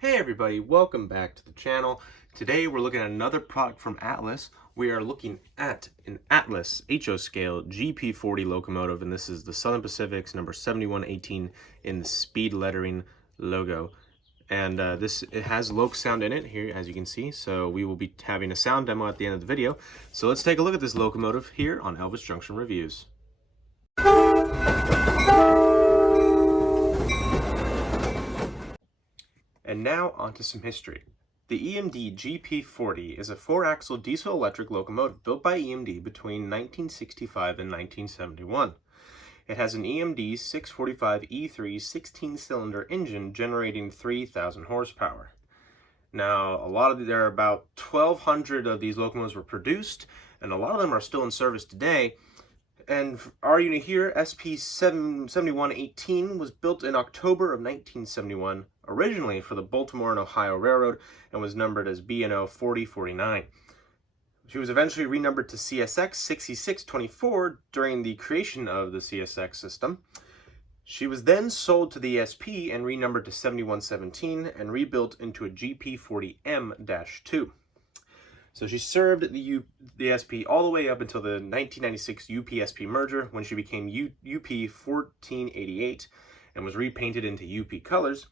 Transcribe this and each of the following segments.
Hey everybody, welcome back to the channel. Today we're looking at another product from Atlas. We are looking at an Atlas HO scale GP40 locomotive, and this is the Southern Pacific's number 7118 in the speed lettering logo. And it has loc sound in it here, as you can see, so we will be having a sound demo at the end of the video. So let's take a look at this locomotive here on Elvis Junction Reviews. And now onto some history. The EMD GP40 is a 4-axle diesel-electric locomotive built by EMD between 1965 and 1971. It has an EMD 645E3 16-cylinder engine generating 3,000 horsepower. Now, there are about 1,200 of these locomotives were produced, and a lot of them are still in service today. And our unit here, SP7118, was built in October of 1971, originally for the Baltimore and Ohio Railroad, and was numbered as B&O 4049. She was eventually renumbered to CSX 6624 during the creation of the CSX system. She was then sold to the SP and renumbered to 7117 and rebuilt into a GP40M-2. So she served the SP all the way up until the 1996 UP-SP merger, when she became UP 1488 and was repainted into UP colors.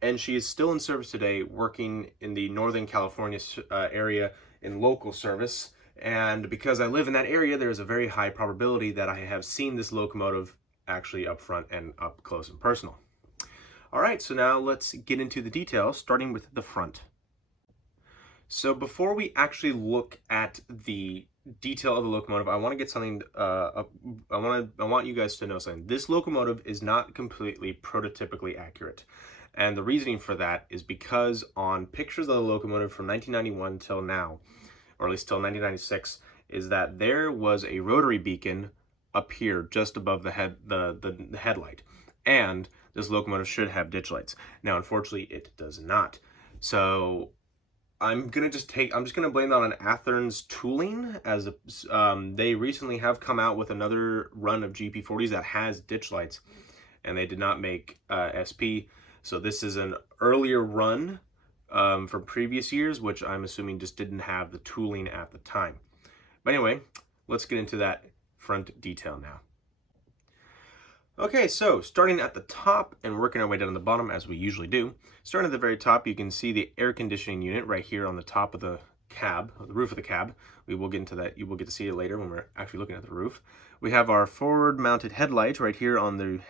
And she is still in service today, working in the Northern California area in local service. And because I live in that area, there is a very high probability that I have seen this locomotive actually up front and up close and personal. All right, so now let's get into the details, starting with the front. So before we actually look at the detail of the locomotive, I want to get something. I want you guys to know something. This locomotive is not completely prototypically accurate, and the reasoning for that is because on pictures of the locomotive from 1991 till now, or at least till 1996, is that there was a rotary beacon up here just above the headlight, and this locomotive should have ditch lights. Now, unfortunately, it does not. So I'm just gonna blame that on Athearn's tooling, as they recently have come out with another run of GP40s that has ditch lights, and they did not make SP. So this is an earlier run from previous years, which I'm assuming just didn't have the tooling at the time. But anyway, let's get into that front detail now. Okay, so starting at the top and working our way down to the bottom, as we usually do. Starting at the very top, you can see the air conditioning unit right here on the top of the cab, the roof of the cab. We will get into that. You will get to see it later when we're actually looking at the roof. We have our forward-mounted headlight right here on the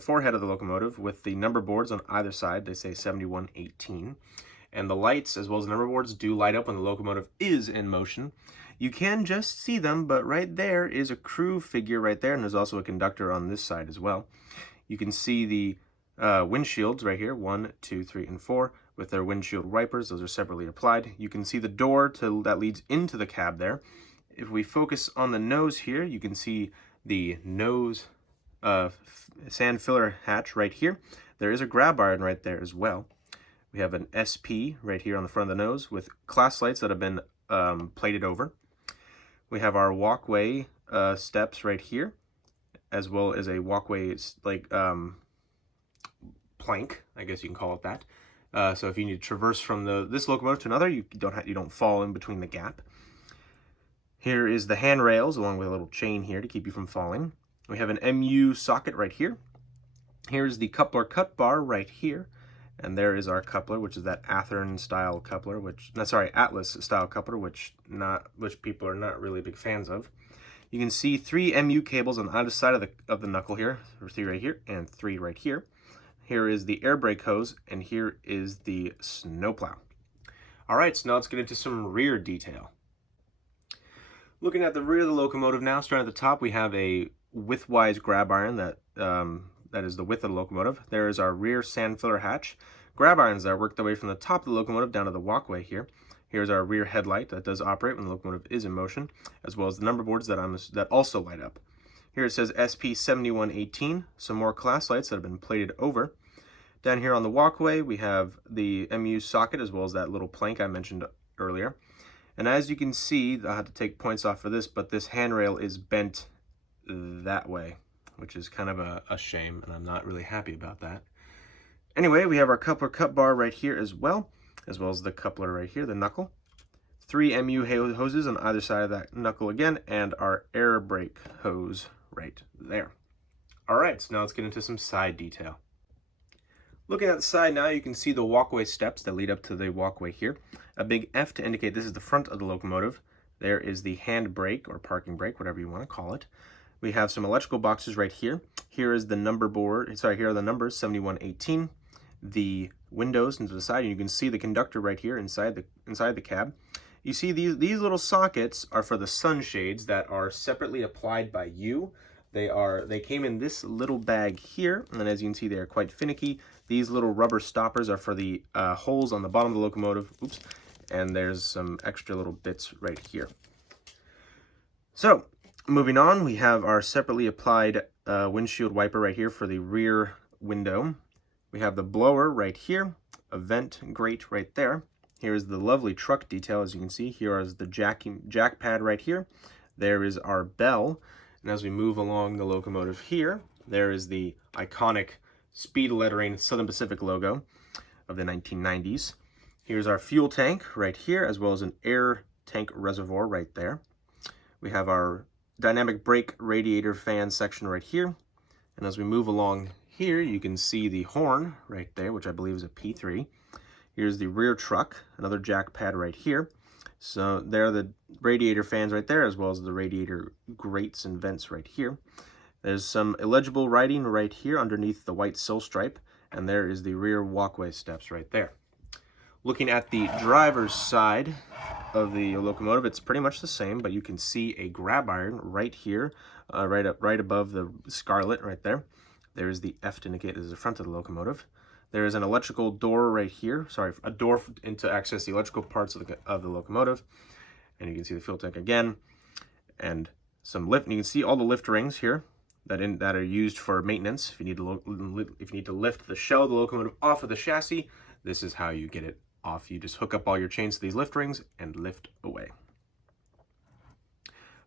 forehead of the locomotive, with the number boards on either side. They say 7118, and the lights, as well as the number boards, do light up when the locomotive is in motion. You can just see them, but right there is a crew figure right there, and there's also a conductor on this side as well. You can see the windshields right here, 1, 2, 3, and 4, with their windshield wipers. Those are separately applied. You can see the door that leads into the cab there. If we focus on the nose here, you can see the nose sand filler hatch right here. There is a grab iron right there as well. We have an SP right here on the front of the nose with class lights that have been plated over. We have our walkway steps right here, as well as a walkway plank, I guess you can call it that. So if you need to traverse from this locomotive to another, you don't fall in between the gap. Here is the handrails, along with a little chain here to keep you from falling. We have an MU socket right here. Here's the coupler cut bar right here. And there is our coupler, which is that Athearn style coupler, Atlas style coupler, which people are not really big fans of. You can see 3 MU cables on either side of the knuckle here, 3 right here and 3 right here. Here is the air brake hose, and here is the snowplow. All right, so now let's get into some rear detail. Looking at the rear of the locomotive now, starting at the top, we have a widthwise grab iron that is the width of the locomotive. There is our rear sand filler hatch. Grab irons that work their way from the top of the locomotive down to the walkway here. Here's our rear headlight that does operate when the locomotive is in motion, as well as the number boards that also light up. Here it says SP7118, some more class lights that have been plated over. Down here on the walkway, we have the MU socket, as well as that little plank I mentioned earlier. And as you can see, I had to take points off for this, but this handrail is bent that way, which is kind of a shame, and I'm not really happy about that. Anyway, we have our coupler cut bar right here as well as the coupler right here, the knuckle. 3 MU hoses on either side of that knuckle again, and our air brake hose right there. All right, so now let's get into some side detail. Looking at the side now, you can see the walkway steps that lead up to the walkway here. A big F to indicate this is the front of the locomotive. There is the hand brake or parking brake, whatever you want to call it. We have some electrical boxes right here. Here is the number board, sorry, here are the numbers, 7118. The windows into the side, and you can see the conductor right here inside the cab. You see these little sockets are for the sunshades that are separately applied by you. They came in this little bag here, and then as you can see, they are quite finicky. These little rubber stoppers are for the holes on the bottom of the locomotive. Oops, and there's some extra little bits right here. So, moving on, we have our separately applied windshield wiper right here for the rear window. We have the blower right here, a vent grate right there. Here's the lovely truck detail, as you can see. Here is the jack pad right here. There is our bell. And as we move along the locomotive here, there is the iconic speed lettering Southern Pacific logo of the 1990s. Here's our fuel tank right here, as well as an air tank reservoir right there. We have our dynamic brake radiator fan section right here. And as we move along here, you can see the horn right there, which I believe is a P3. Here's the rear truck, another jack pad right here. So there are the radiator fans right there, as well as the radiator grates and vents right here. There's some illegible writing right here underneath the white sill stripe, and there is the rear walkway steps right there. Looking at the driver's side of the locomotive, it's pretty much the same, but you can see a grab iron right here, right above the scarlet right there. There's the F to indicate this is the front of the locomotive. There is an electrical door right here, sorry, a door to access the electrical parts of the locomotive. And you can see the fuel tank again, and some lift. And you can see all the lift rings here that are used for maintenance. If you need to lift the shell of the locomotive off of the chassis, this is how you get it off. You just hook up all your chains to these lift rings and lift away.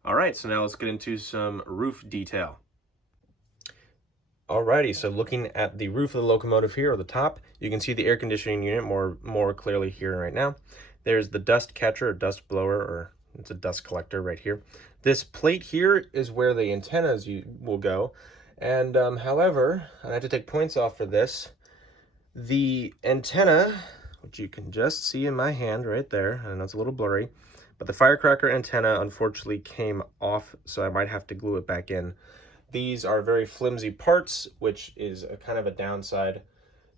All right, so now let's get into some roof detail. Alrighty, so looking at the roof of the locomotive here, or the top, you can see the air conditioning unit more clearly here right now. There's the dust catcher, or dust blower, or it's a dust collector right here. This plate here is where the antennas will go. And however, I have to take points off for this. The antenna, which you can just see in my hand right there, I know it's a little blurry, but the firecracker antenna unfortunately came off, so I might have to glue it back in. These are very flimsy parts, which is a kind of a downside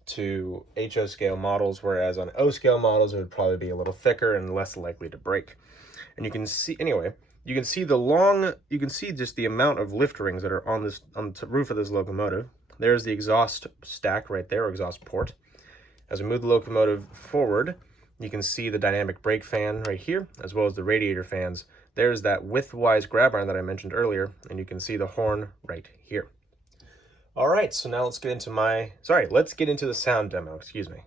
to HO scale models, whereas on O scale models it would probably be a little thicker and less likely to break. And you can see, anyway, you can see just the amount of lift rings that are on the roof of this locomotive. There's the exhaust stack right there, or exhaust port. As we move the locomotive forward, you can see the dynamic brake fan right here, as well as the radiator fans. There's that width-wise grab iron that I mentioned earlier, and you can see the horn right here. All right, so now let's get into the sound demo, excuse me.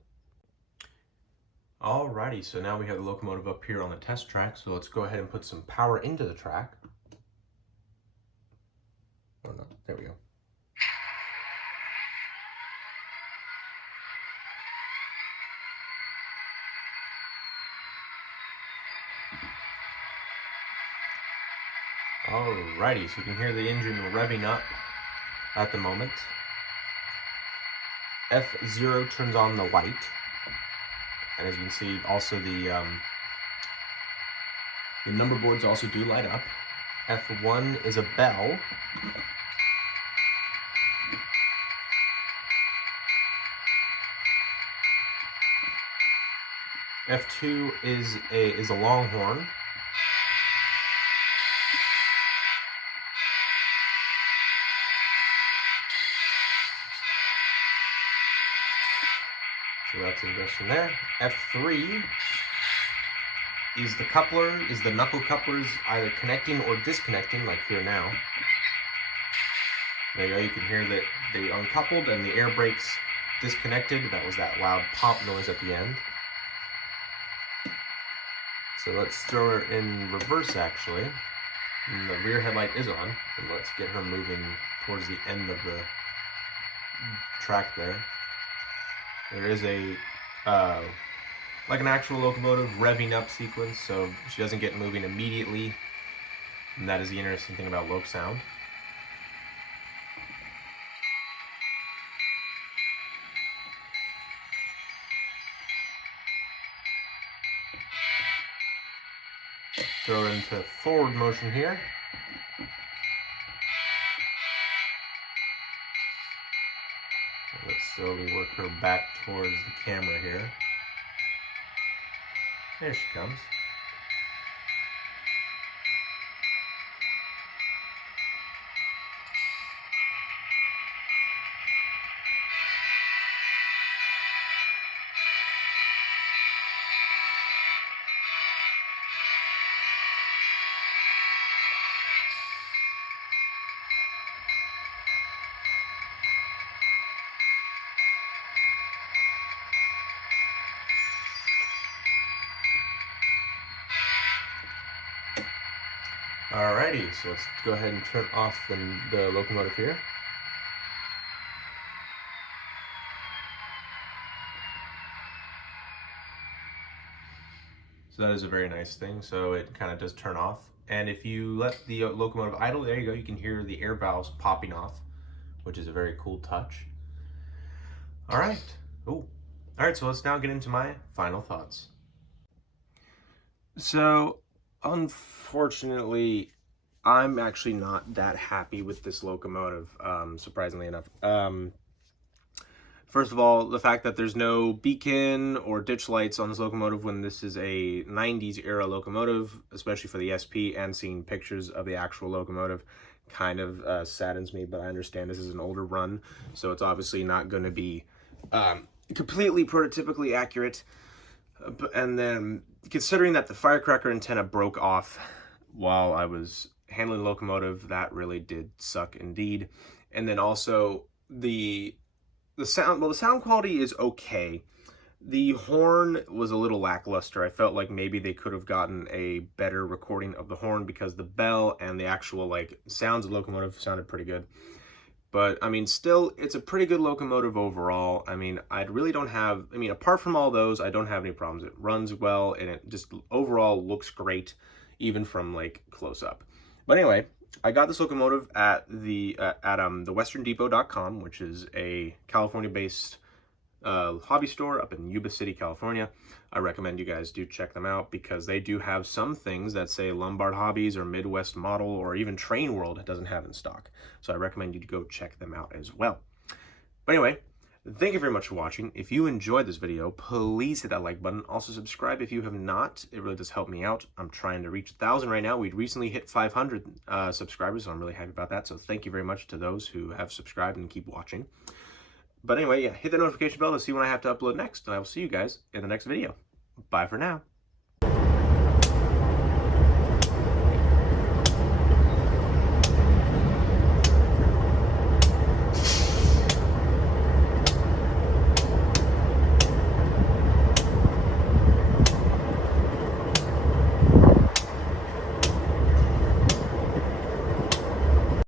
Alrighty, so now we have the locomotive up here on the test track, so let's go ahead and put some power into the track. Oh no, there we go. Alrighty, so you can hear the engine revving up at the moment. F0 turns on the light, and as you can see, also the number boards also do light up. F1 is a bell. F2 is a longhorn. So that's ingestion there. F3 is the knuckle couplers either connecting or disconnecting, like here now. There you go, you can hear that they uncoupled and the air brakes disconnected. That was that loud pop noise at the end. So let's throw her in reverse actually. And the rear headlight is on, and let's get her moving towards the end of the track there. There is a like an actual locomotive revving up sequence, so she doesn't get moving immediately. And that is the interesting thing about loc sound. Throw it into forward motion here. Let's slowly work her back towards the camera here. There she comes. Alrighty, so let's go ahead and turn off the locomotive here. So that is a very nice thing. So it kind of does turn off. And if you let the locomotive idle, there you go, you can hear the air valves popping off, which is a very cool touch. All right. Ooh. All right, so let's now get into my final thoughts. So, unfortunately, I'm actually not that happy with this locomotive, surprisingly enough. First of all, the fact that there's no beacon or ditch lights on this locomotive when this is a 90s era locomotive, especially for the SP, and seeing pictures of the actual locomotive kind of saddens me, but I understand this is an older run, so it's obviously not going to be completely prototypically accurate. And then, considering that the firecracker antenna broke off while I was handling the locomotive, that really did suck indeed. And then also, the sound, well, the sound quality is okay. The horn was a little lackluster. I felt like maybe they could have gotten a better recording of the horn, because the bell and the actual like sounds of the locomotive sounded pretty good. But I mean, still, it's a pretty good locomotive overall. I mean, apart from all those, I don't have any problems. It runs well, and it just overall looks great, even from like close up. But anyway, I got this locomotive at the westerndepot.com, which is a California-based hobby store up in Yuba City, California. I recommend you guys do check them out, because they do have some things that say Lombard Hobbies or Midwest Model or even Train World doesn't have in stock. So I recommend you to go check them out as well. But anyway, thank you very much for watching. If you enjoyed this video, please hit that like button. Also subscribe if you have not. It really does help me out. I'm trying to reach 1,000 right now. We recently hit 500 subscribers, so I'm really happy about that. So thank you very much to those who have subscribed and keep watching. But anyway, yeah, hit the notification bell to see when I have to upload next, and I will see you guys in the next video. Bye for now.